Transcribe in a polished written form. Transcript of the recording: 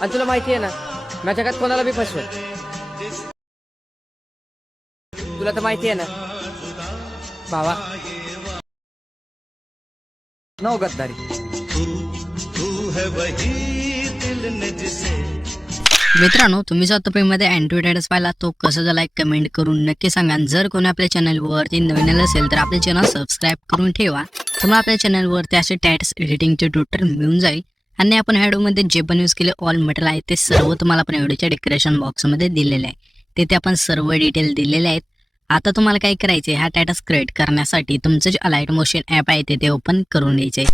आणि तुला माहिती आहे ना, माझ्या जगात कोणाला बी फसवत. तुला तर माहिती आहे ना भावा, नो गद्दारी. मित्रांनो, तुम्ही जर टॉपिकमध्ये अँड्रॉइड ॲड्स पाहिला तो कसं झाला एक कमेंट करून नक्की सांगा. जर कोणी आपल्या चॅनलवरती नवीन असेल तर आपले चॅनल सबस्क्राईब करून ठेवा. तुम्हाला आपल्या चॅनलवरती असे टॅक्स एडिटिंगचे ट्युटोरियल मिळून जाईल. आणि आपण व्हिडिओमध्ये जे पण यूज केले ऑल मटेरियल आहे ते सर्व तुम्हाला आपण व्हिडिओच्या डिस्क्रिप्शन बॉक्समध्ये दिलेले आहे. तिथे आपण सर्व डिटेल दिलेले आहेत. आता तुम्हाला काय करायचे, हा टॅटस क्रिएट करण्यासाठी तुमचं जे अलाइट मोशन ॲप आहे ते ओपन करून द्यायचे.